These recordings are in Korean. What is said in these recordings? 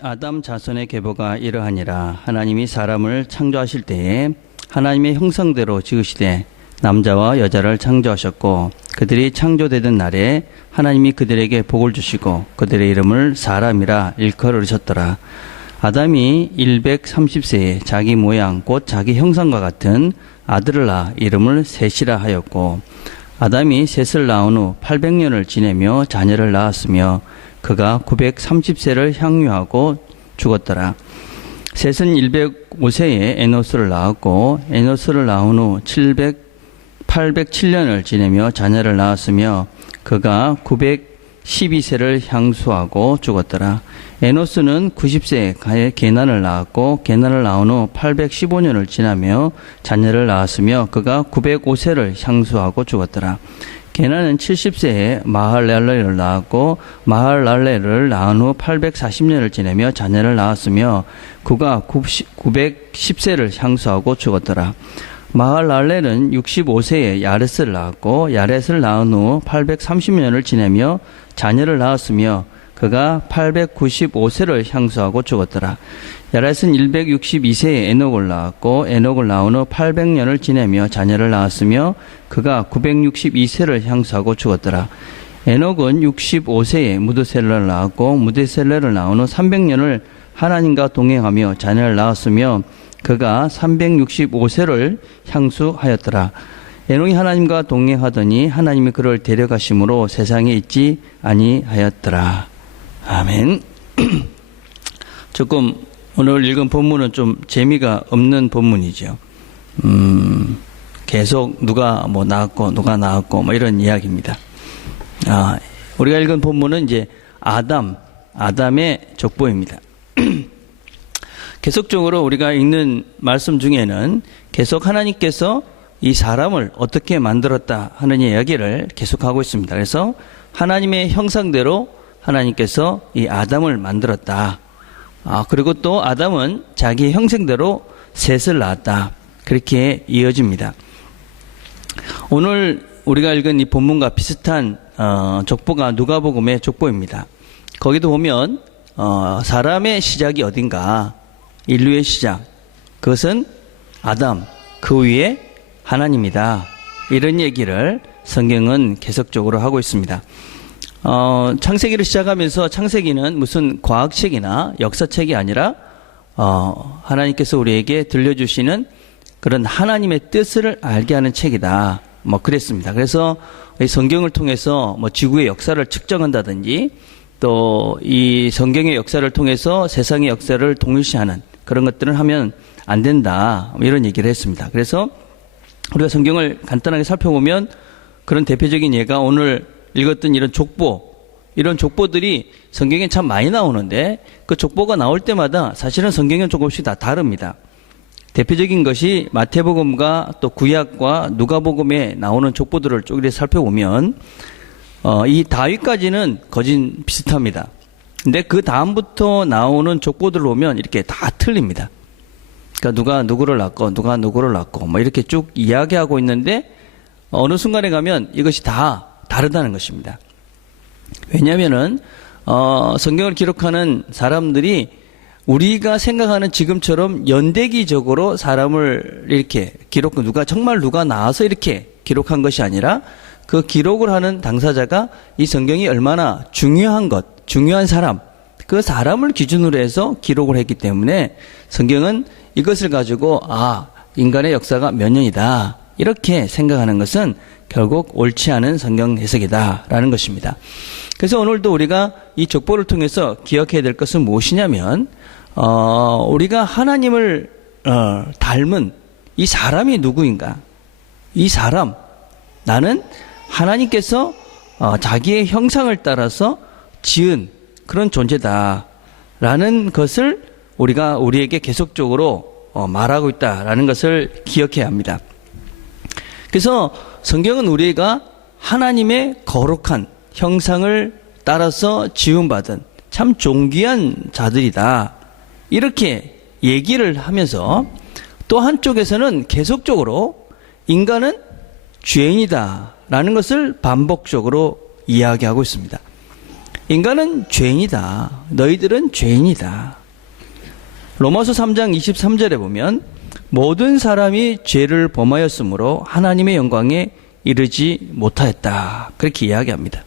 아담 자손의 계보가 이러하니라. 하나님이 사람을 창조하실 때에 하나님의 형상대로 지으시되 남자와 여자를 창조하셨고, 그들이 창조되던 날에 하나님이 그들에게 복을 주시고 그들의 이름을 사람이라 일컬으셨더라. 아담이 130세에 자기 모양 곧 자기 형상과 같은 아들을 낳아 이름을 셋이라 하였고, 아담이 셋을 낳은 후 800년을 지내며 자녀를 낳았으며 그가 930세를 향유하고 죽었더라. 셋은 105세에 에노스를 낳았고, 에노스를 낳은 후 807년을 지내며 자녀를 낳았으며 그가 912세를 향수하고 죽었더라. 에노스는 90세에 게난을 낳았고, 게난을 낳은 후 815년을 지나며 자녀를 낳았으며 그가 905세를 향수하고 죽었더라. 게난은 70세에 마할랄레를 낳았고, 마할랄레를 낳은 후 840년을 지내며 자녀를 낳았으며 그가 910세를 향수하고 죽었더라. 마할랄렐은 65세에 야렛을 낳았고, 야렛을 낳은 후 830년을 지내며 자녀를 낳았으며 그가 895세를 향수하고 죽었더라. 야렛은 162세에 에녹을 낳았고, 에녹을 낳은 후 800년을 지내며 자녀를 낳았으며 그가 962세를 향수하고 죽었더라. 에녹은 65세에 무드셀레를 낳았고, 무드셀레를 낳은 후 300년을 하나님과 동행하며 자녀를 낳았으며 그가 365세를 향수하였더라. 에녹이 하나님과 동행하더니 하나님이 그를 데려가심으로 세상에 있지 아니하였더라. 아멘. 조금 오늘 읽은 본문은 좀 재미가 없는 본문이죠. 계속 누가 낳았고 누가 낳았고 이런 이야기입니다. 우리가 읽은 본문은 이제 아담의 족보입니다. 계속적으로 우리가 읽는 말씀 중에는 계속 하나님께서 이 사람을 어떻게 만들었다 하는 이야기를 계속하고 있습니다. 그래서 하나님의 형상대로 하나님께서 이 아담을 만들었다. 그리고 또 아담은 자기 형상대로 셋을 낳았다. 그렇게 이어집니다. 오늘 우리가 읽은 이 본문과 비슷한 족보가 누가복음의 족보입니다. 거기도 보면 사람의 시작이 어딘가, 인류의 시작, 그것은 아담, 그 위에 하나님이다. 이런 얘기를 성경은 계속적으로 하고 있습니다. 창세기를 시작하면서 창세기는 무슨 과학책이나 역사책이 아니라 하나님께서 우리에게 들려주시는 그런 하나님의 뜻을 알게 하는 책이다. 그랬습니다. 그래서 이 성경을 통해서 지구의 역사를 측정한다든지 또 이 성경의 역사를 통해서 세상의 역사를 동일시하는 그런 것들을 하면 안 된다. 이런 얘기를 했습니다. 그래서 우리가 성경을 간단하게 살펴보면 그런 대표적인 예가 오늘 읽었던 이런 족보들이 성경에 참 많이 나오는데 그 족보가 나올 때마다 사실은 성경은 조금씩 다 다릅니다. 대표적인 것이 마태복음과 또 구약과 누가복음에 나오는 족보들을 쪼그려 살펴보면 이 다윗까지는 거진 비슷합니다. 근데 그 다음부터 나오는 족보들을 보면 이렇게 다 틀립니다. 그러니까 누가 누구를 낳고 누가 누구를 낳고 이렇게 쭉 이야기하고 있는데 어느 순간에 가면 이것이 다 다르다는 것입니다. 왜냐하면은 성경을 기록하는 사람들이 우리가 생각하는 지금처럼 연대기적으로 사람을 이렇게 정말 누가 나와서 이렇게 기록한 것이 아니라 그 기록을 하는 당사자가 이 성경이 얼마나 중요한 사람, 그 사람을 기준으로 해서 기록을 했기 때문에 성경은 이것을 가지고 인간의 역사가 몇 년이다 이렇게 생각하는 것은 결국 옳지 않은 성경 해석이다라는 것입니다. 그래서 오늘도 우리가 이 족보를 통해서 기억해야 될 것은 무엇이냐면 우리가 하나님을 닮은 이 사람이 누구인가? 이 사람, 나는 하나님께서 자기의 형상을 따라서 지은 그런 존재다라는 것을 우리가 우리에게 계속적으로 말하고 있다라는 것을 기억해야 합니다. 그래서 성경은 우리가 하나님의 거룩한 형상을 따라서 지음받은 참 존귀한 자들이다 이렇게 얘기를 하면서 또 한쪽에서는 계속적으로 인간은 죄인이다 라는 것을 반복적으로 이야기하고 있습니다. 인간은 죄인이다. 너희들은 죄인이다. 로마서 3장 23절에 보면 모든 사람이 죄를 범하였으므로 하나님의 영광에 이르지 못하였다. 그렇게 이야기합니다.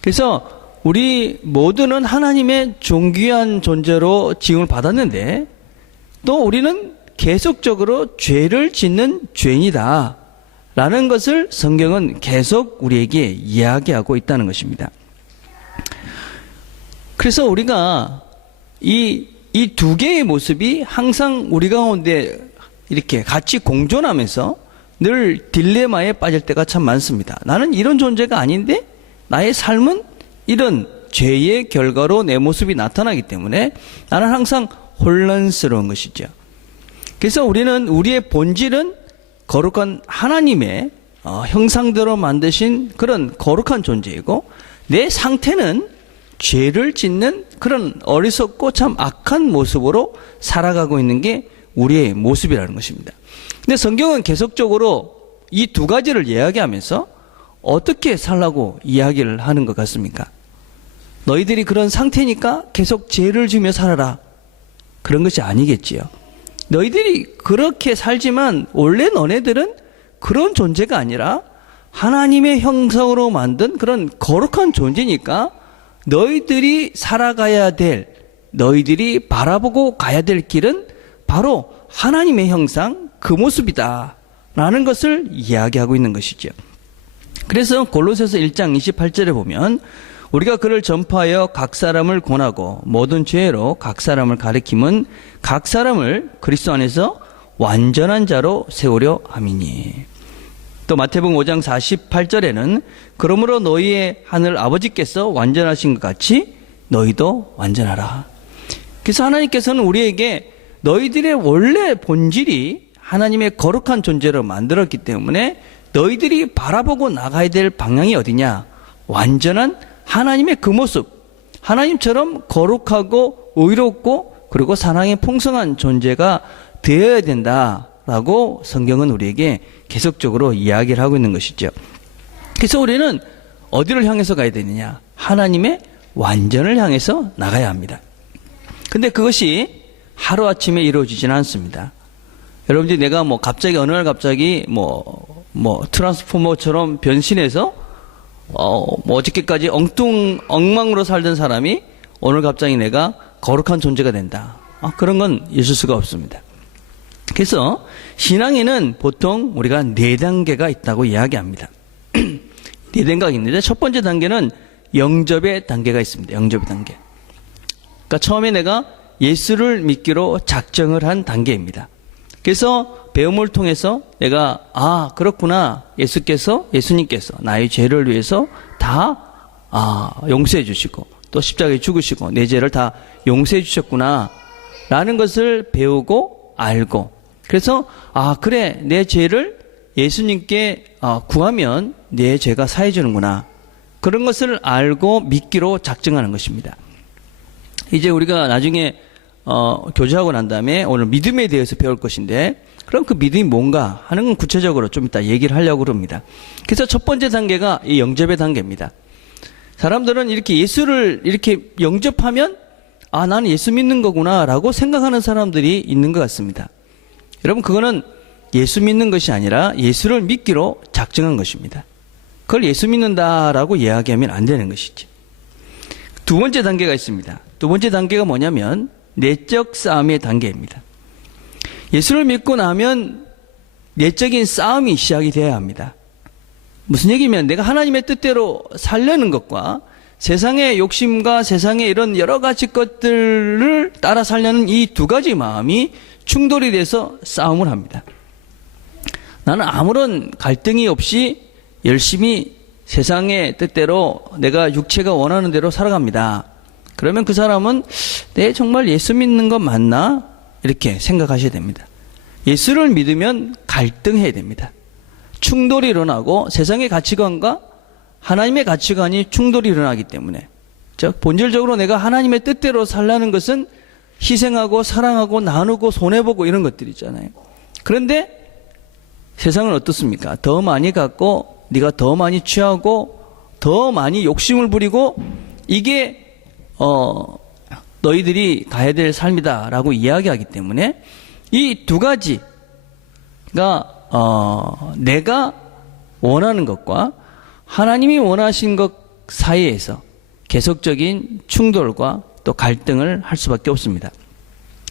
그래서 우리 모두는 하나님의 존귀한 존재로 지음을 받았는데 또 우리는 계속적으로 죄를 짓는 죄인이다 라는 것을 성경은 계속 우리에게 이야기하고 있다는 것입니다. 그래서 우리가 이 두 개의 모습이 항상 우리 가운데 이렇게 같이 공존하면서 늘 딜레마에 빠질 때가 참 많습니다. 나는 이런 존재가 아닌데 나의 삶은 이런 죄의 결과로 내 모습이 나타나기 때문에 나는 항상 혼란스러운 것이죠. 그래서 우리는 우리의 본질은 거룩한 하나님의 형상대로 만드신 그런 거룩한 존재이고 내 상태는 죄를 짓는 그런 어리석고 참 악한 모습으로 살아가고 있는 게 우리의 모습이라는 것입니다. 근데 성경은 계속적으로 이 두 가지를 이야기하면서 어떻게 살라고 이야기를 하는 것 같습니까? 너희들이 그런 상태니까 계속 죄를 지으며 살아라. 그런 것이 아니겠지요. 너희들이 그렇게 살지만 원래 너네들은 그런 존재가 아니라 하나님의 형상으로 만든 그런 거룩한 존재니까 너희들이 살아가야 될, 너희들이 바라보고 가야 될 길은 바로 하나님의 형상, 그 모습이다 라는 것을 이야기하고 있는 것이죠. 그래서 골로새서 1장 28절에 보면 우리가 그를 전파하여 각 사람을 권하고 모든 죄로 각 사람을 가리킴은 각 사람을 그리스도 안에서 완전한 자로 세우려 함이니. 또 마태복음 5장 48절에는 그러므로 너희의 하늘 아버지께서 완전하신 것 같이 너희도 완전하라. 그래서 하나님께서는 우리에게 너희들의 원래 본질이 하나님의 거룩한 존재로 만들었기 때문에 너희들이 바라보고 나가야 될 방향이 어디냐? 완전한 하나님의 그 모습, 하나님처럼 거룩하고 의롭고 그리고 사랑의 풍성한 존재가 되어야 된다라고 성경은 우리에게 계속적으로 이야기를 하고 있는 것이죠. 그래서 우리는 어디를 향해서 가야 되느냐? 하나님의 완전을 향해서 나가야 합니다. 근데 그것이 하루아침에 이루어지지는 않습니다. 여러분들이 내가 갑자기 어느 날 갑자기 트랜스포머처럼 변신해서 어저께까지 엉망으로 살던 사람이 오늘 갑자기 내가 거룩한 존재가 된다. 그런 건 있을 수가 없습니다. 그래서 신앙에는 보통 우리가 4단계가 있다고 이야기합니다. 4단계가 있는데 첫 번째 단계는 영접의 단계가 있습니다. 영접의 단계. 그러니까 처음에 내가 예수를 믿기로 작정을 한 단계입니다. 그래서 배움을 통해서 내가 그렇구나. 예수님께서 나의 죄를 위해서 다 용서해 주시고 또 십자가에 죽으시고 내 죄를 다 용서해 주셨구나 라는 것을 배우고 알고 그래서 그래 내 죄를 예수님께 구하면 내 죄가 사해 주는구나 그런 것을 알고 믿기로 작정하는 것입니다. 이제 우리가 나중에 교제하고 난 다음에 오늘 믿음에 대해서 배울 것인데 그럼 그 믿음이 뭔가 하는 건 구체적으로 좀 이따 얘기를 하려고 합니다. 그래서 첫 번째 단계가 이 영접의 단계입니다. 사람들은 이렇게 예수를 이렇게 영접하면 나는 예수 믿는 거구나 라고 생각하는 사람들이 있는 것 같습니다. 여러분 그거는 예수 믿는 것이 아니라 예수를 믿기로 작정한 것입니다. 그걸 예수 믿는다라고 이야기하면 안 되는 것이지. 두 번째 단계가 있습니다. 두 번째 단계가 뭐냐면 내적 싸움의 단계입니다. 예수를 믿고 나면 내적인 싸움이 시작이 되어야 합니다. 무슨 얘기냐면 내가 하나님의 뜻대로 살려는 것과 세상의 욕심과 세상의 이런 여러 가지 것들을 따라 살려는 이 두 가지 마음이 충돌이 돼서 싸움을 합니다. 나는 아무런 갈등이 없이 열심히 세상의 뜻대로 내가 육체가 원하는 대로 살아갑니다. 그러면 그 사람은 정말 예수 믿는 거 맞나? 이렇게 생각하셔야 됩니다. 예수를 믿으면 갈등해야 됩니다. 충돌이 일어나고 세상의 가치관과 하나님의 가치관이 충돌이 일어나기 때문에 본질적으로 내가 하나님의 뜻대로 살라는 것은 희생하고 사랑하고 나누고 손해보고 이런 것들이잖아요. 그런데 세상은 어떻습니까? 더 많이 갖고 네가 더 많이 취하고 더 많이 욕심을 부리고 이게 너희들이 가야 될 삶이다라고 이야기하기 때문에 이 두 가지가 내가 원하는 것과 하나님이 원하신 것 사이에서 계속적인 충돌과 또 갈등을 할 수밖에 없습니다.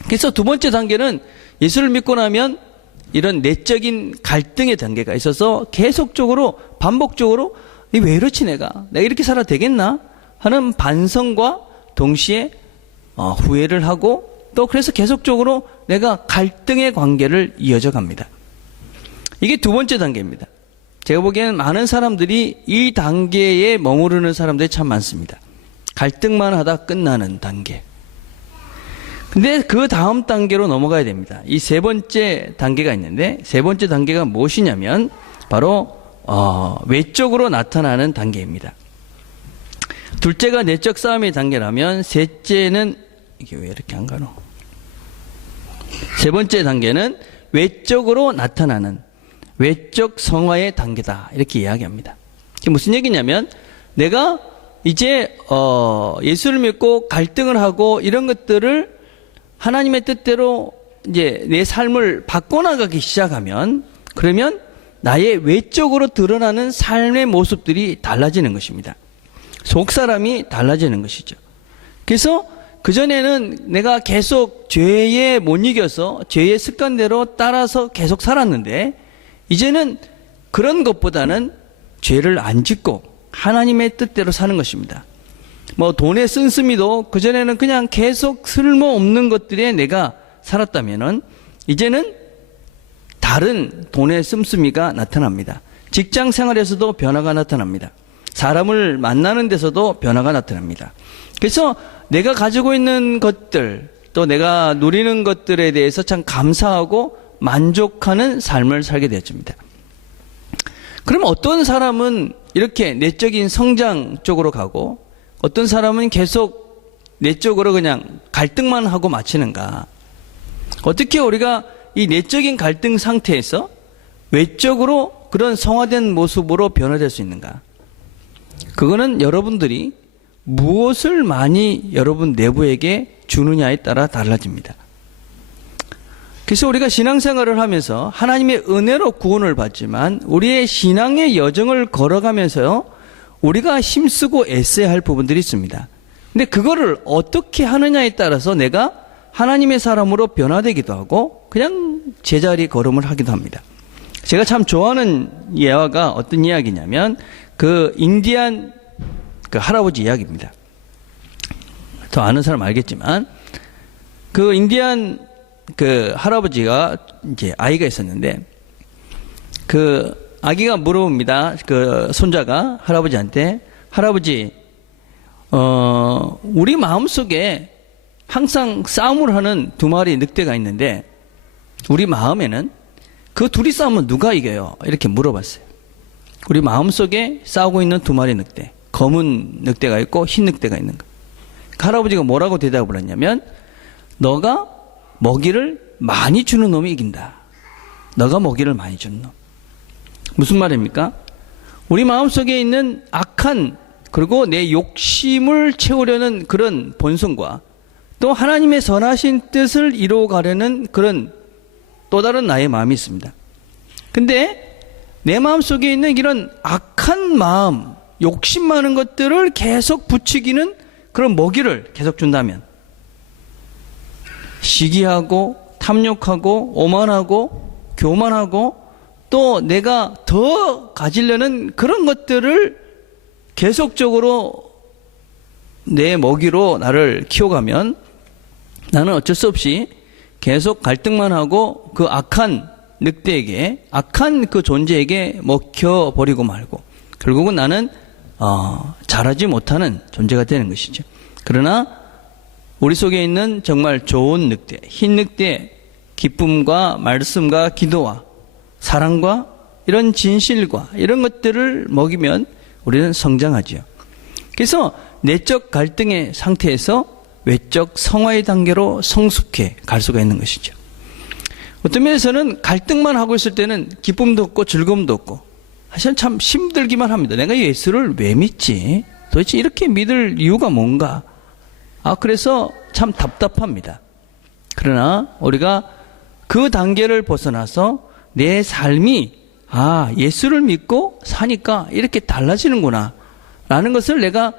그래서 두 번째 단계는 예수를 믿고 나면 이런 내적인 갈등의 단계가 있어서 계속적으로 반복적으로 왜 이렇지 내가 이렇게 살아도 되겠나 하는 반성과 동시에 후회를 하고 또 그래서 계속적으로 내가 갈등의 관계를 이어져 갑니다. 이게 두 번째 단계입니다. 제가 보기에는 많은 사람들이 이 단계에 머무르는 사람들이 참 많습니다. 갈등만 하다 끝나는 단계. 근데 그 다음 단계로 넘어가야 됩니다. 이 세 번째 단계가 있는데 세 번째 단계가 무엇이냐면 바로 외적으로 나타나는 단계입니다. 둘째가 내적 싸움의 단계라면 셋째는 이게 왜 이렇게 안 가노? 세 번째 단계는 외적으로 나타나는 외적 성화의 단계다 이렇게 이야기합니다. 이게 무슨 얘기냐면 내가 이제 예수를 믿고 갈등을 하고 이런 것들을 하나님의 뜻대로 이제 내 삶을 바꿔나가기 시작하면 그러면 나의 외적으로 드러나는 삶의 모습들이 달라지는 것입니다. 속사람이 달라지는 것이죠. 그래서 그전에는 내가 계속 죄에 못 이겨서 죄의 습관대로 따라서 계속 살았는데 이제는 그런 것보다는 죄를 안 짓고 하나님의 뜻대로 사는 것입니다. 뭐 돈의 씀씀이도 그전에는 그냥 계속 쓸모없는 것들에 내가 살았다면은 이제는 다른 돈의 씀씀이가 나타납니다. 직장 생활에서도 변화가 나타납니다. 사람을 만나는 데서도 변화가 나타납니다. 그래서 내가 가지고 있는 것들 또 내가 누리는 것들에 대해서 참 감사하고 만족하는 삶을 살게 되어집니다. 그럼 어떤 사람은 이렇게 내적인 성장 쪽으로 가고 어떤 사람은 계속 내적으로 그냥 갈등만 하고 마치는가? 어떻게 우리가 이 내적인 갈등 상태에서 외적으로 그런 성화된 모습으로 변화될 수 있는가? 그거는 여러분들이 무엇을 많이 여러분 내부에게 주느냐에 따라 달라집니다. 그래서 우리가 신앙생활을 하면서 하나님의 은혜로 구원을 받지만 우리의 신앙의 여정을 걸어가면서 우리가 힘쓰고 애써야 할 부분들이 있습니다. 근데 그거를 어떻게 하느냐에 따라서 내가 하나님의 사람으로 변화되기도 하고 그냥 제자리 걸음을 하기도 합니다. 제가 참 좋아하는 예화가 어떤 이야기냐면 그 인디안 그 할아버지 이야기입니다. 더 아는 사람 알겠지만 그 인디안 그 할아버지가 이제 아이가 있었는데 그 아기가 물어봅니다. 그 손자가 할아버지한테 할아버지 우리 마음속에 항상 싸움을 하는 두 마리 늑대가 있는데 우리 마음에는 그 둘이 싸우면 누가 이겨요? 이렇게 물어봤어요. 우리 마음속에 싸우고 있는 두 마리 늑대 검은 늑대가 있고 흰 늑대가 있는 거. 그 할아버지가 뭐라고 대답을 했냐면 너가 먹이를 많이 주는 놈이 이긴다. 너가 먹이를 많이 주는 놈. 무슨 말입니까? 우리 마음속에 있는 악한 그리고 내 욕심을 채우려는 그런 본성과 또 하나님의 선하신 뜻을 이루어가려는 그런 또 다른 나의 마음이 있습니다. 근데 내 마음속에 있는 이런 악한 마음, 욕심 많은 것들을 계속 부추기는 그런 먹이를 계속 준다면 시기하고 탐욕하고 오만하고 교만하고 또 내가 더 가지려는 그런 것들을 계속적으로 내 먹이로 나를 키워가면 나는 어쩔 수 없이 계속 갈등만 하고 그 악한 늑대에게 악한 그 존재에게 먹혀버리고 말고 결국은 나는 자라지 못하는 존재가 되는 것이죠. 그러나 우리 속에 있는 정말 좋은 늑대, 흰 늑대, 기쁨과 말씀과 기도와 사랑과 이런 진실과 이런 것들을 먹이면 우리는 성장하지요. 그래서 내적 갈등의 상태에서 외적 성화의 단계로 성숙해 갈 수가 있는 것이죠. 어떤 면에서는 갈등만 하고 있을 때는 기쁨도 없고 즐거움도 없고 사실 참 힘들기만 합니다. 내가 예수를 왜 믿지? 도대체 이렇게 믿을 이유가 뭔가? 그래서 참 답답합니다. 그러나 우리가 그 단계를 벗어나서 내 삶이 예수를 믿고 사니까 이렇게 달라지는구나 라는 것을 내가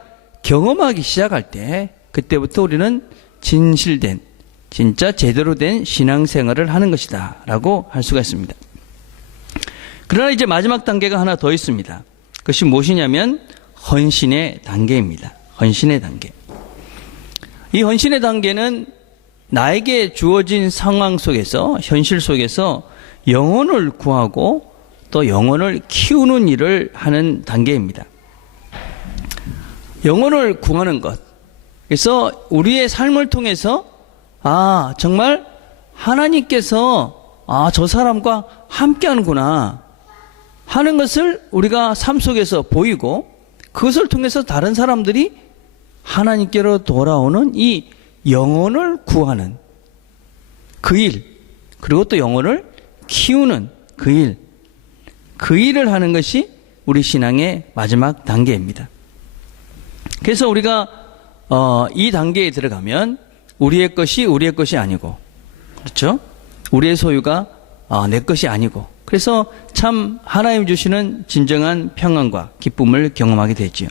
경험하기 시작할 때, 그때부터 우리는 진실된, 진짜 제대로 된 신앙생활을 하는 것이다 라고 할 수가 있습니다. 그러나 이제 마지막 단계가 하나 더 있습니다. 그것이 무엇이냐면 헌신의 단계입니다. 헌신의 단계. 이 헌신의 단계는 나에게 주어진 상황 속에서, 현실 속에서 영혼을 구하고 또 영혼을 키우는 일을 하는 단계입니다. 영혼을 구하는 것. 그래서 우리의 삶을 통해서 정말 하나님께서 저 사람과 함께 하는구나 하는 것을 우리가 삶 속에서 보이고, 그것을 통해서 다른 사람들이 하나님께로 돌아오는 이 영혼을 구하는 그 일, 그리고 또 영혼을 키우는 그 일, 그 일을 하는 것이 우리 신앙의 마지막 단계입니다. 그래서 우리가 이 단계에 들어가면 우리의 것이 아니고, 그렇죠? 우리의 소유가 내 것이 아니고, 그래서 참 하나님 주시는 진정한 평안과 기쁨을 경험하게 되지요.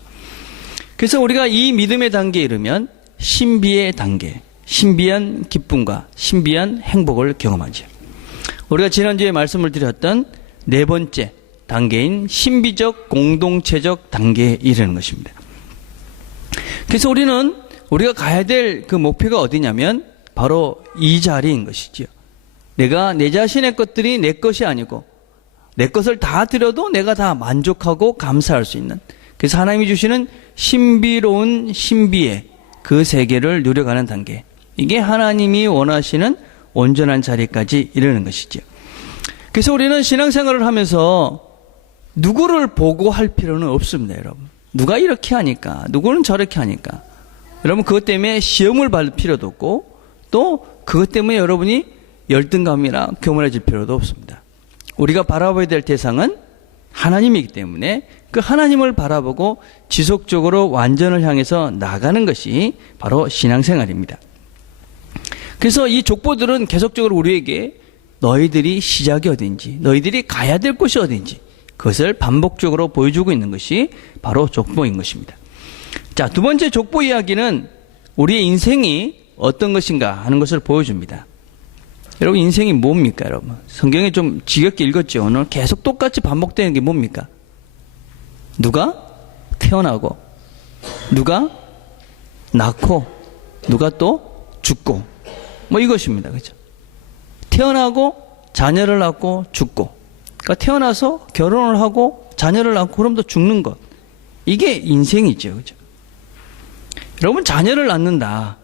그래서 우리가 이 믿음의 단계에 이르면 신비의 단계, 신비한 기쁨과 신비한 행복을 경험하죠. 우리가 지난주에 말씀을 드렸던 네 번째 단계인 신비적 공동체적 단계에 이르는 것입니다. 그래서 우리가 가야 될 그 목표가 어디냐면 바로 이 자리인 것이지요. 내가 내 자신의 것들이 내 것이 아니고 내 것을 다 드려도 내가 다 만족하고 감사할 수 있는, 그래서 하나님이 주시는 신비로운 신비의 그 세계를 누려가는 단계, 이게 하나님이 원하시는 온전한 자리까지 이르는 것이죠. 그래서 우리는 신앙생활을 하면서 누구를 보고 할 필요는 없습니다, 여러분. 누가 이렇게 하니까, 누구는 저렇게 하니까, 여러분 그것 때문에 시험을 받을 필요도 없고, 또 그것 때문에 여러분이 열등감이나 교만해질 필요도 없습니다. 우리가 바라봐야 될 대상은 하나님이기 때문에 그 하나님을 바라보고 지속적으로 완전을 향해서 나가는 것이 바로 신앙생활입니다. 그래서 이 족보들은 계속적으로 우리에게 너희들이 시작이 어딘지, 너희들이 가야 될 곳이 어딘지, 그것을 반복적으로 보여주고 있는 것이 바로 족보인 것입니다. 자, 두 번째 족보 이야기는 우리의 인생이 어떤 것인가 하는 것을 보여줍니다. 여러분, 인생이 뭡니까, 여러분? 성경에 좀 지겹게 읽었죠. 오늘 계속 똑같이 반복되는 게 뭡니까? 누가 태어나고, 누가 낳고, 누가 또 죽고, 뭐 이것입니다. 그죠? 태어나고, 자녀를 낳고, 죽고. 그러니까 태어나서 결혼을 하고, 자녀를 낳고, 그럼 또 죽는 것. 이게 인생이죠. 그죠? 여러분, 자녀를 낳는다.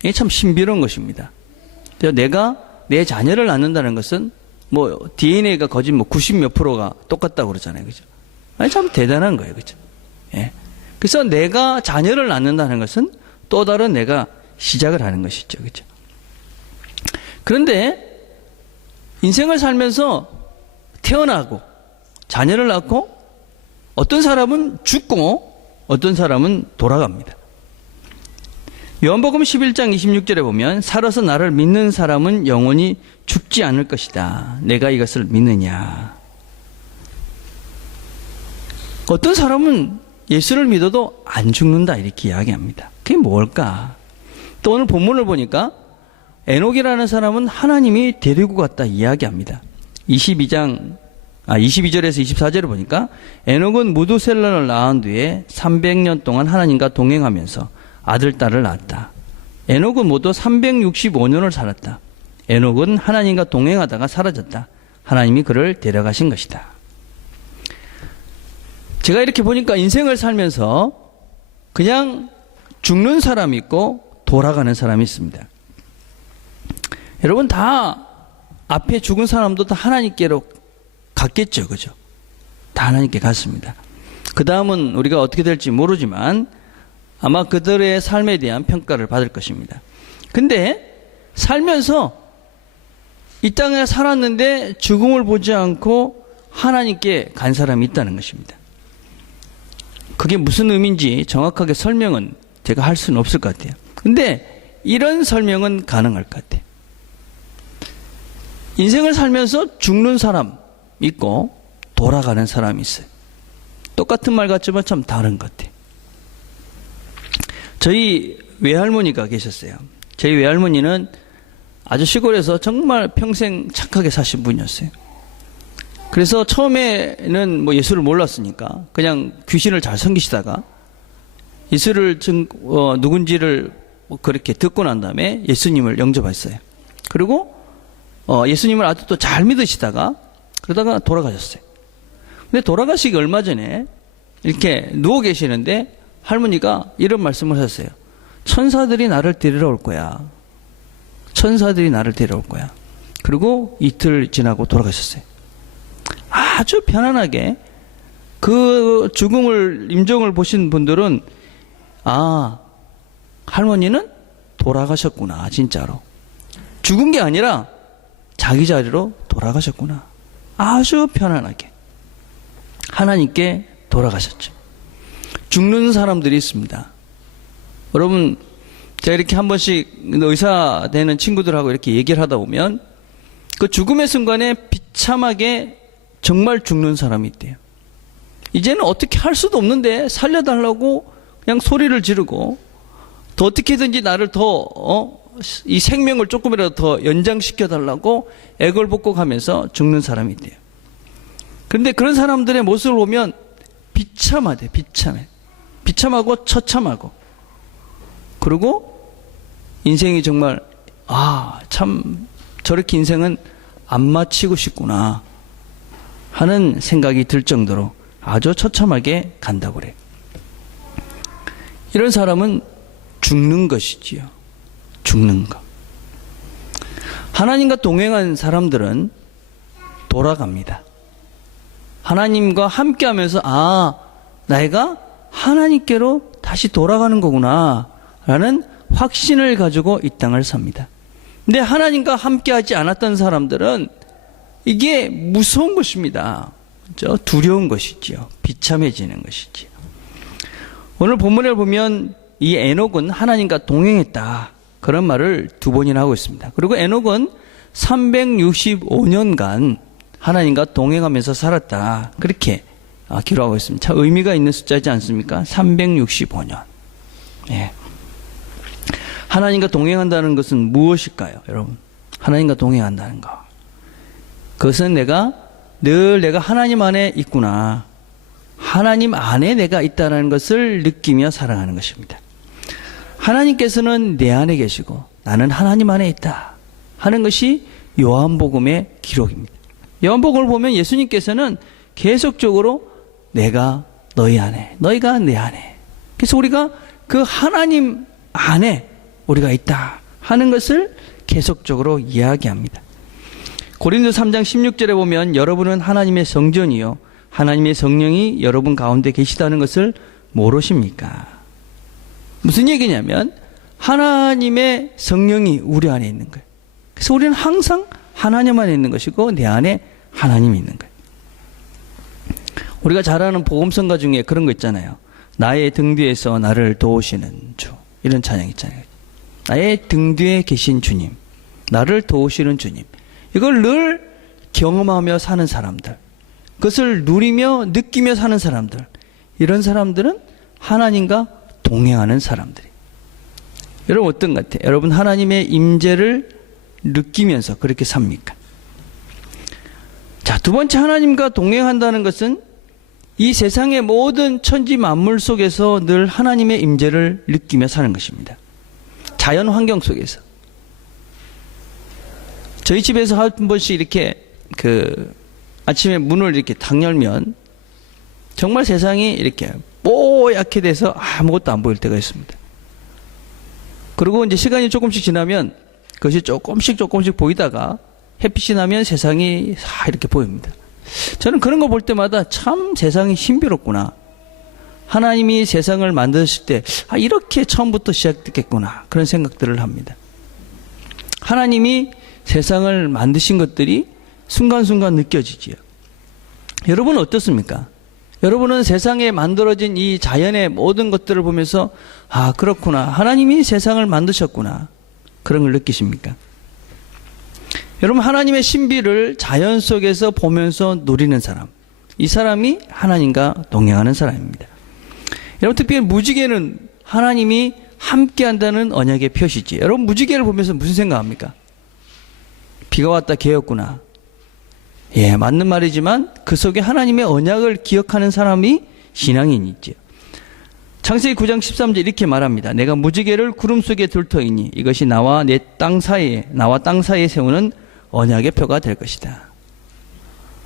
이게 참 신비로운 것입니다. 내가 내 자녀를 낳는다는 것은 뭐 DNA가 거짓 90몇 프로가 똑같다고 그러잖아요. 그죠? 아니, 참 대단한 거예요. 그죠? 예. 그래서 내가 자녀를 낳는다는 것은 또 다른 내가 시작을 하는 것이죠. 그죠? 그런데 인생을 살면서 태어나고 자녀를 낳고 어떤 사람은 죽고 어떤 사람은 돌아갑니다. 요한복음 11장 26절에 보면 살아서 나를 믿는 사람은 영원히 죽지 않을 것이다. 내가 이것을 믿느냐. 어떤 사람은 예수를 믿어도 안 죽는다 이렇게 이야기합니다. 그게 뭘까? 또 오늘 본문을 보니까 에녹이라는 사람은 하나님이 데리고 갔다 이야기합니다. 22절에서 24절을 보니까 에녹은 무두셀라를 낳은 뒤에 300년 동안 하나님과 동행하면서 아들, 딸을 낳았다. 에녹은 모두 365년을 살았다. 에녹은 하나님과 동행하다가 사라졌다. 하나님이 그를 데려가신 것이다. 제가 이렇게 보니까 인생을 살면서 그냥 죽는 사람이 있고 돌아가는 사람이 있습니다. 여러분 다 앞에 죽은 사람도 다 하나님께로 갔겠죠. 그죠? 다 하나님께 갔습니다. 그 다음은 우리가 어떻게 될지 모르지만 아마 그들의 삶에 대한 평가를 받을 것입니다. 근데 살면서 이 땅에 살았는데 죽음을 보지 않고 하나님께 간 사람이 있다는 것입니다. 그게 무슨 의미인지 정확하게 설명은 제가 할 수는 없을 것 같아요. 근데 이런 설명은 가능할 것 같아요. 인생을 살면서 죽는 사람 있고 돌아가는 사람이 있어요. 똑같은 말 같지만 참 다른 것 같아요. 저희 외할머니가 계셨어요. 저희 외할머니는 아주 시골에서 정말 평생 착하게 사신 분이었어요. 그래서 처음에는 뭐 예수를 몰랐으니까 그냥 귀신을 잘 섬기시다가 예수를 누군지를 그렇게 듣고 난 다음에 예수님을 영접했어요. 그리고 예수님을 아주 또 잘 믿으시다가 그러다가 돌아가셨어요. 근데 돌아가시기 얼마 전에 이렇게 누워 계시는데 할머니가 이런 말씀을 하셨어요. 천사들이 나를 데리러 올 거야. 천사들이 나를 데리러 올 거야. 그리고 이틀 지나고 돌아가셨어요. 아주 편안하게 그 죽음을 임종을 보신 분들은 아, 할머니는 돌아가셨구나. 진짜로. 죽은 게 아니라 자기 자리로 돌아가셨구나. 아주 편안하게 하나님께 돌아가셨죠. 죽는 사람들이 있습니다. 여러분, 제가 이렇게 한 번씩 의사 되는 친구들하고 이렇게 얘기를 하다 보면 그 죽음의 순간에 비참하게 정말 죽는 사람이 있대요. 이제는 어떻게 할 수도 없는데 살려달라고 그냥 소리를 지르고 더 어떻게든지 나를 이 생명을 조금이라도 더 연장시켜달라고 애걸복고 하면서 죽는 사람이 있대요. 그런데 그런 사람들의 모습을 보면 비참하대, 비참해. 비참하고 처참하고. 그리고 인생이 정말, 참, 저렇게 인생은 안 마치고 싶구나 하는 생각이 들 정도로 아주 처참하게 간다고 그래요. 이런 사람은 죽는 것이지요. 죽는 것. 하나님과 동행한 사람들은 돌아갑니다. 하나님과 함께 하면서 내가 하나님께로 다시 돌아가는 거구나 라는 확신을 가지고 이 땅을 삽니다. 근데 하나님과 함께 하지 않았던 사람들은 이게 무서운 것입니다. 그렇죠? 두려운 것이지요. 비참해지는 것이지요. 오늘 본문을 보면 이 에녹은 하나님과 동행했다. 그런 말을 2번이나 하고 있습니다. 그리고 에녹은 365년간 하나님과 동행하면서 살았다. 그렇게 기록하고 있습니다. 참 의미가 있는 숫자지 않습니까? 365년. 예. 하나님과 동행한다는 것은 무엇일까요, 여러분? 하나님과 동행한다는 것. 그것은 늘 내가 하나님 안에 있구나. 하나님 안에 내가 있다는 것을 느끼며 살아가는 것입니다. 하나님께서는 내 안에 계시고 나는 하나님 안에 있다 하는 것이 요한복음의 기록입니다. 요한복음을 보면 예수님께서는 계속적으로 내가 너희 안에, 너희가 내 안에. 그래서 우리가 그 하나님 안에 우리가 있다 하는 것을 계속적으로 이야기합니다. 고린도서 3장 16절에 보면 여러분은 하나님의 성전이요 하나님의 성령이 여러분 가운데 계시다는 것을 모르십니까? 무슨 얘기냐면 하나님의 성령이 우리 안에 있는 거예요. 그래서 우리는 항상 하나님 안에 있는 것이고 내 안에 하나님이 있는 거예요. 우리가 잘 아는 복음성가 중에 그런 거 있잖아요. 나의 등 뒤에서 나를 도우시는 주. 이런 찬양 있잖아요. 나의 등 뒤에 계신 주님. 나를 도우시는 주님. 이걸 늘 경험하며 사는 사람들. 그것을 누리며 느끼며 사는 사람들. 이런 사람들은 하나님과 동행하는 사람들이에요. 여러분 어떤 것 같아요? 여러분 하나님의 임재를 느끼면서 그렇게 삽니까? 자, 2번째 하나님과 동행한다는 것은 이 세상의 모든 천지 만물 속에서 늘 하나님의 임재를 느끼며 사는 것입니다. 자연 환경 속에서. 저희 집에서 한 번씩 이렇게 아침에 문을 이렇게 탁 열면 정말 세상이 이렇게 뽀얗게 돼서 아무것도 안 보일 때가 있습니다. 그리고 이제 시간이 조금씩 지나면 그것이 조금씩 보이다가 햇빛이 나면 세상이 이렇게 보입니다. 저는 그런 거 볼 때마다 참 세상이 신비롭구나. 하나님이 세상을 만드실 때 이렇게 처음부터 시작됐겠구나. 그런 생각들을 합니다. 하나님이 세상을 만드신 것들이 순간순간 느껴지지요. 여러분은 어떻습니까? 여러분은 세상에 만들어진 이 자연의 모든 것들을 보면서 아, 그렇구나. 하나님이 세상을 만드셨구나. 그런 걸 느끼십니까? 여러분, 하나님의 신비를 자연 속에서 보면서 누리는 사람. 이 사람이 하나님과 동행하는 사람입니다. 여러분, 특별히 무지개는 하나님이 함께한다는 언약의 표시지. 여러분, 무지개를 보면서 무슨 생각합니까? 비가 왔다 개였구나. 예, 맞는 말이지만 그 속에 하나님의 언약을 기억하는 사람이 신앙인이지요. 창세기 9장 13절 이렇게 말합니다. 내가 무지개를 구름 속에 둘 터이니 이것이 나와 땅 사이에 세우는 언약의 표가 될 것이다.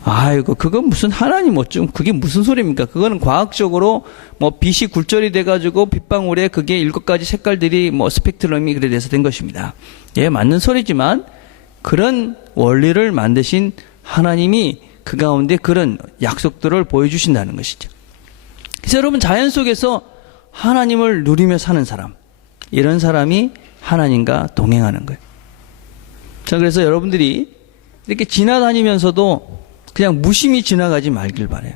아이고, 그건 무슨 하나님 어쩜 그게 무슨 소리입니까? 그거는 과학적으로 뭐 빛이 굴절이 돼가지고 빛방울에 그게 7가지 색깔들이 뭐 스펙트럼이 그래 돼서 된 것입니다. 예, 맞는 소리지만 그런 원리를 만드신 하나님이 그 가운데 그런 약속들을 보여주신다는 것이죠. 그래서 여러분, 자연 속에서 하나님을 누리며 사는 사람, 이런 사람이 하나님과 동행하는 거예요. 자, 그래서 여러분들이 이렇게 지나다니면서도 그냥 무심히 지나가지 말길 바라요.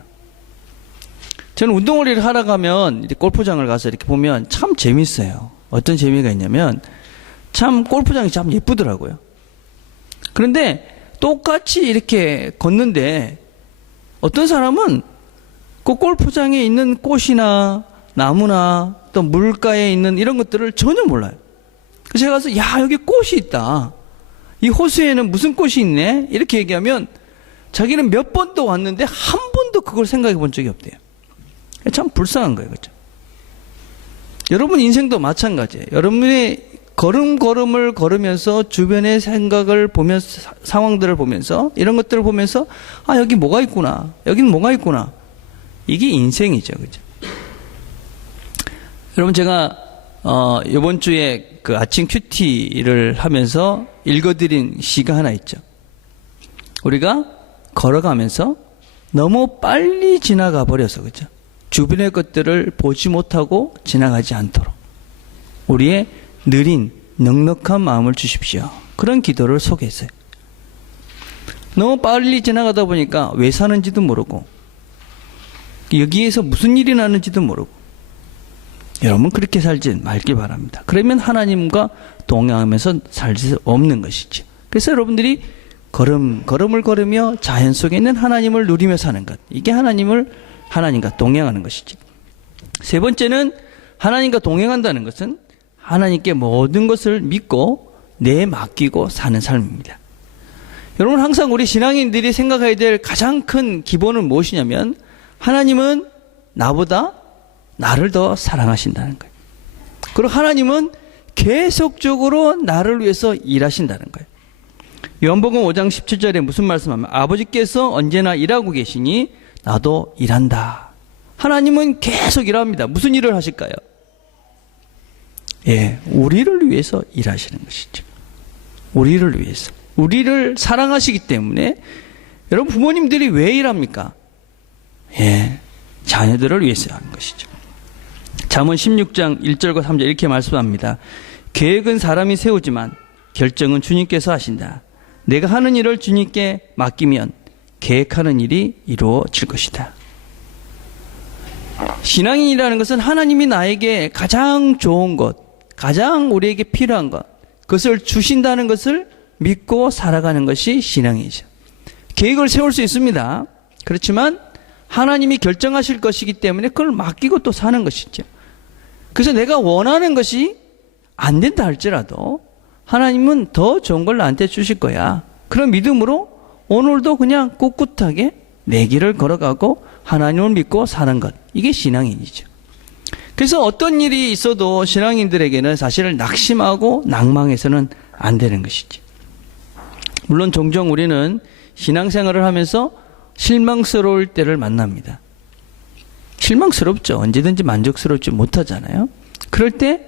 저는 운동을 하러 가면 이제 골프장을 가서 이렇게 보면 참 재밌어요. 어떤 재미가 있냐면 참 골프장이 참 예쁘더라고요. 그런데 똑같이 이렇게 걷는데 어떤 사람은 그 골프장에 있는 꽃이나 나무나 또 물가에 있는 이런 것들을 전혀 몰라요. 그래서 제가 가서 야, 여기 꽃이 있다. 이 호수에는 무슨 꽃이 있네? 이렇게 얘기하면 자기는 몇 번도 왔는데 한 번도 그걸 생각해 본 적이 없대요. 참 불쌍한 거예요. 그렇죠? 여러분 인생도 마찬가지예요. 여러분의 걸음걸음을 걸으면서 주변의 생각을 보면서 상황들을 보면서 이런 것들을 보면서 아, 여기 뭐가 있구나. 여기는 뭐가 있구나. 이게 인생이죠. 그죠? 여러분, 제가 이번 주에 그 아침 큐티를 하면서 읽어드린 시가 하나 있죠. 우리가 걸어가면서 너무 빨리 지나가 버려서, 그죠? 주변의 것들을 보지 못하고 지나가지 않도록 우리의 느린 넉넉한 마음을 주십시오. 그런 기도를 소개했어요. 너무 빨리 지나가다 보니까 왜 사는지도 모르고 여기에서 무슨 일이 나는지도 모르고 여러분 그렇게 살지 말기 바랍니다. 그러면 하나님과 동행하면서 살 수 없는 것이죠. 그래서 여러분들이 걸음을 걸으며 자연 속에 있는 하나님을 누리며 사는 것. 이게 하나님과 동행하는 것이지. 세 번째는 하나님과 동행한다는 것은 하나님께 모든 것을 믿고 내맡기고 사는 삶입니다. 여러분, 항상 우리 신앙인들이 생각해야 될 가장 큰 기본은 무엇이냐면 하나님은 나보다 나를 더 사랑하신다는 거예요. 그리고 하나님은 계속적으로 나를 위해서 일하신다는 거예요. 요한복음 5장 17절에 무슨 말씀하면 아버지께서 언제나 일하고 계시니 나도 일한다. 하나님은 계속 일합니다. 무슨 일을 하실까요? 예, 우리를 위해서 일하시는 것이죠. 우리를 위해서. 우리를 사랑하시기 때문에 여러분 부모님들이 왜 일합니까? 예, 자녀들을 위해서 하는 것이죠. 잠언 16장 1절과 3절 이렇게 말씀합니다. 계획은 사람이 세우지만 결정은 주님께서 하신다. 내가 하는 일을 주님께 맡기면 계획하는 일이 이루어질 것이다. 신앙인이라는 것은 하나님이 나에게 가장 좋은 것, 가장 우리에게 필요한 것, 그것을 주신다는 것을 믿고 살아가는 것이 신앙이죠. 계획을 세울 수 있습니다. 그렇지만 하나님이 결정하실 것이기 때문에 그걸 맡기고 또 사는 것이죠. 그래서 내가 원하는 것이 안 된다 할지라도 하나님은 더 좋은 걸 나한테 주실 거야. 그런 믿음으로 오늘도 그냥 꿋꿋하게 내 길을 걸어가고 하나님을 믿고 사는 것. 이게 신앙인이죠. 그래서 어떤 일이 있어도 신앙인들에게는 사실 낙심하고 낭망해서는 안 되는 것이지. 물론 종종 우리는 신앙생활을 하면서 실망스러울 때를 만납니다. 실망스럽죠. 언제든지 만족스럽지 못하잖아요. 그럴 때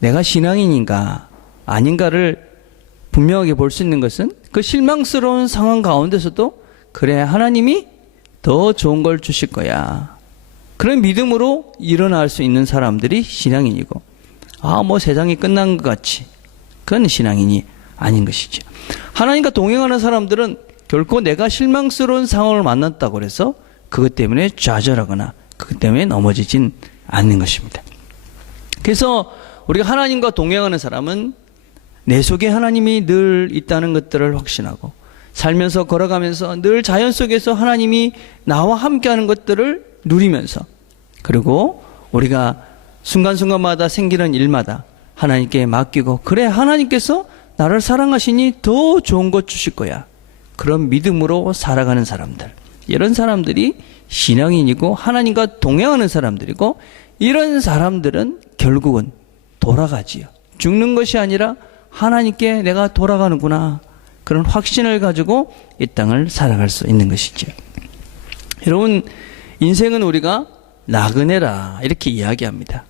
내가 신앙인인가 아닌가를 분명하게 볼 수 있는 것은 그 실망스러운 상황 가운데서도 그래, 하나님이 더 좋은 걸 주실 거야. 그런 믿음으로 일어날 수 있는 사람들이 신앙인이고, 뭐 세상이 끝난 것 같이, 그건 신앙인이 아닌 것이죠. 하나님과 동행하는 사람들은 결코 내가 실망스러운 상황을 만났다고 해서 그것 때문에 좌절하거나 그것 때문에 넘어지진 않는 것입니다. 그래서 우리가 하나님과 동행하는 사람은 내 속에 하나님이 늘 있다는 것들을 확신하고 살면서 걸어가면서 늘 자연 속에서 하나님이 나와 함께하는 것들을 누리면서 그리고 우리가 순간순간마다 생기는 일마다 하나님께 맡기고 그래 하나님께서 나를 사랑하시니 더 좋은 것 주실 거야. 그런 믿음으로 살아가는 사람들. 이런 사람들이 신앙인이고 하나님과 동행하는 사람들이고 이런 사람들은 결국은 돌아가지요. 죽는 것이 아니라 하나님께 내가 돌아가는구나. 그런 확신을 가지고 이 땅을 살아갈 수 있는 것이죠. 여러분, 인생은 우리가 나그네라 이렇게 이야기합니다.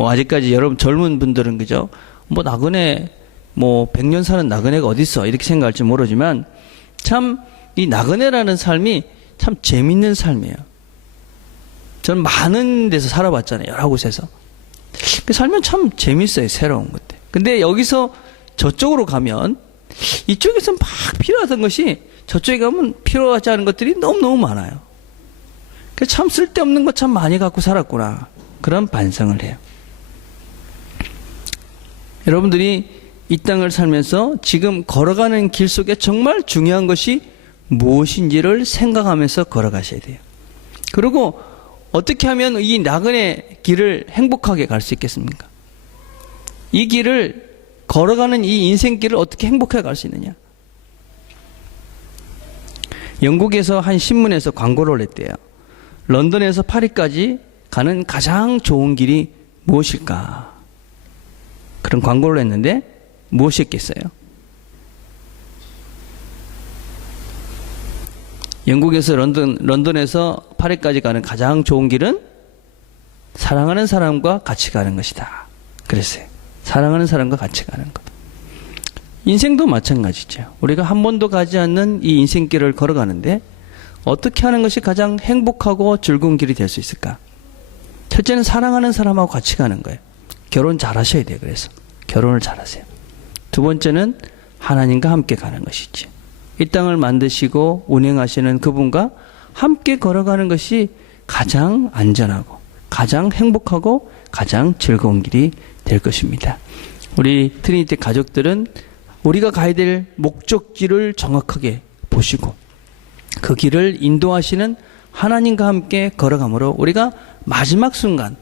아직까지 여러분 젊은 분들은 그죠? 나그네 100년 사는 나그네가 어디 있어 이렇게 생각할지 모르지만 참 이 나그네라는 삶이 참 재밌는 삶이에요. 저는 많은 데서 살아봤잖아요. 여러 곳에서. 살면 참 재밌어요. 새로운 것들. 근데 여기서 저쪽으로 가면 이쪽에서 막 필요하던 것이 저쪽에 가면 필요하지 않은 것들이 너무너무 많아요. 참 쓸데없는 것 참 많이 갖고 살았구나. 그런 반성을 해요. 여러분들이 이 땅을 살면서 지금 걸어가는 길 속에 정말 중요한 것이 무엇인지를 생각하면서 걸어가셔야 돼요. 그리고 어떻게 하면 이 나그네 길을 행복하게 갈 수 있겠습니까? 이 길을 걸어가는 이 인생길을 어떻게 행복하게 갈 수 있느냐? 영국에서 한 신문에서 광고를 했대요. 런던에서 파리까지 가는 가장 좋은 길이 무엇일까? 그런 광고를 했는데 무엇이었겠어요? 영국에서 런던에서 파리까지 가는 가장 좋은 길은 사랑하는 사람과 같이 가는 것이다. 그랬어요. 사랑하는 사람과 같이 가는 것. 인생도 마찬가지죠. 우리가 한 번도 가지 않는 이 인생길을 걸어가는데 어떻게 하는 것이 가장 행복하고 즐거운 길이 될 수 있을까? 첫째는 사랑하는 사람하고 같이 가는 거예요. 결혼 잘하셔야 돼요. 그래서 결혼을 잘하세요. 두 번째는 하나님과 함께 가는 것이죠. 이 땅을 만드시고 운행하시는 그분과 함께 걸어가는 것이 가장 안전하고 가장 행복하고 가장 즐거운 길이 될 것입니다. 우리 트리니티 가족들은 우리가 가야 될 목적지를 정확하게 보시고 그 길을 인도하시는 하나님과 함께 걸어가므로 우리가 마지막 순간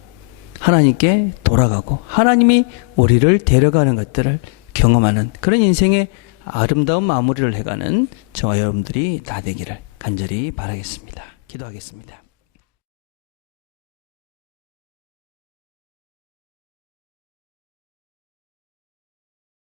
하나님께 돌아가고 하나님이 우리를 데려가는 것들을 경험하는 그런 인생의 아름다운 마무리를 해가는 저와 여러분들이 다 되기를 간절히 바라겠습니다. 기도하겠습니다.